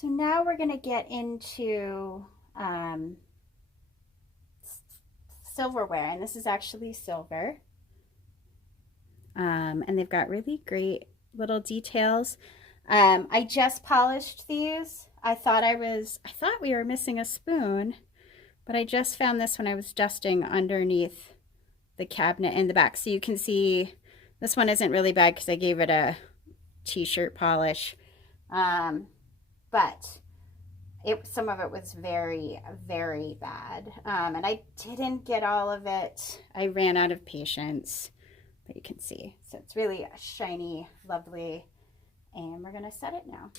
So now we're going to get into silverware, and this is actually silver. And they've got really great little details. I just polished these. I thought we were missing a spoon, but I just found this when I was dusting underneath the cabinet in the back. So you can see this one isn't really bad because I gave it a t-shirt polish. But some of it was very, very bad. And I didn't get all of it. I ran out of patience, but you can see. So it's really shiny, lovely, and we're gonna set it now.